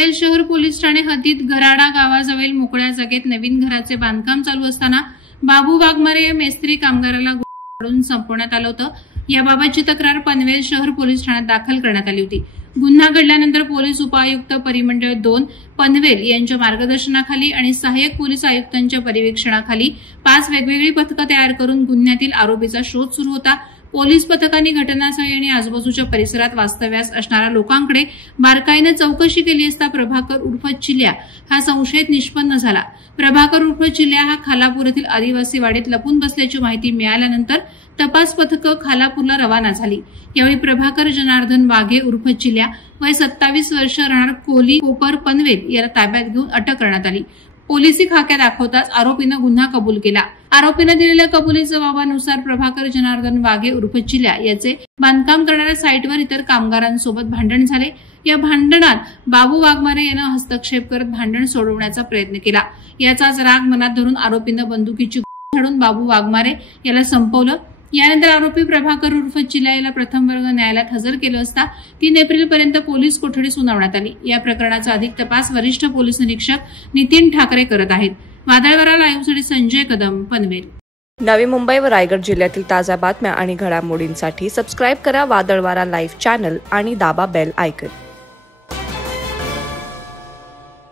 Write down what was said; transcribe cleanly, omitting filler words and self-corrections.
पनवेल शहर पोलीस ठाणे हद्दीत गराडा गावाजवळ मोकळ्या जागेत नवीन घराचे बांधकाम चालू असताना बाबू वाघमारे या मेस्त्री कामगाराला गोळीबार संपवण्यात आलं होतं। याबाबतची तक्रार पनवेल शहर पोलीस ठाण्यात दाखल करण्यात आली होती। गुन्हा घडल्यानंतर पोलीस उपआयुक्त परिमंडळ 2 पनवेल यांच्या मार्गदर्शनाखाली आणि सहाय्यक पोलीस आयुक्तांच्या पर्यवेक्षणाखाली 5 वेगवेगळी पथकं तयार करून गुन्ह्यातील आरोपीचा शोध सुरू होता। पोलीस पथकांनी घटनास्थळी आणि आजूबाजूच्या परिसरात वास्तव्यास असणाऱ्या लोकांकडे बारकाईने चौकशी केली असता प्रभाकर उर्फ चिल्या हा संशयित निष्पन्न झाला। प्रभाकर उर्फ चिल्या हा खालापूर येथील आदिवासी वाडीत लपून बसल्याची माहिती मिळाल्यानंतर तपास पथकं खालापूरला रवाना झाली। यावेळी प्रभाकर जनार्दन वाघे उर्फ चिल्या वय 27 वर्ष राहणार कोली कोपर पनवेल याला ताब्यात घेऊन अटक करण्यात आली। पोलिसी खाक्या दाखवताच आरोपीनं गुन्हा कबूल केला। आरोपीने दिलेल्या कबुलीच्या जबाबानुसार प्रभाकर जनार्दन वाघे उर्फ चिल्या याचे बांधकाम करणाऱ्या साईटवर इतर कामगारांसोबत भांडण झाले। या भांडणात बाबू वाघमारे यानं हस्तक्षेप करत भांडण सोडवण्याचा प्रयत्न केला। याचाच राग मनात धरून आरोपीनं बंदुकीची गोळी झाडून बाबू वाघमारे याला संपवलं। यानंतर आरोपी प्रभाकर उर्फ चिल्या याला प्रथम वर्ग न्यायालयात हजर केलं असता 3 एप्रिलपर्यंत पोलीस कोठडी सुनावण्यात आली। या प्रकरणाचा अधिक तपास वरिष्ठ पोलीस निरीक्षक नितीन ठाकरे करत आहेत। वादळवारा लाईव्हसाठी संजय कदम, पनवेल। नवी मुंबई व रायगड जिल्ह्यातील ताज्या बातम्या आणि घडामोडींसाठी सबस्क्राइब करा वादळवारा लाईव्ह चॅनल आणि दाबा बेल आयकॉन।